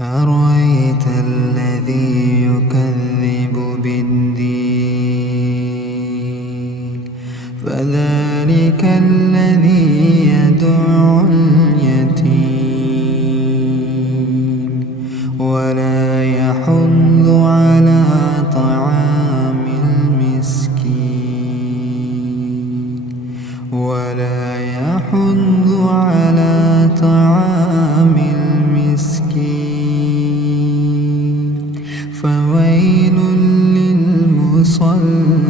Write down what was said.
أرأيت الذي يكذب بالدين فذلك الذي يدع اليتيم ولا يحض على طعام المسكين فويل للمصلين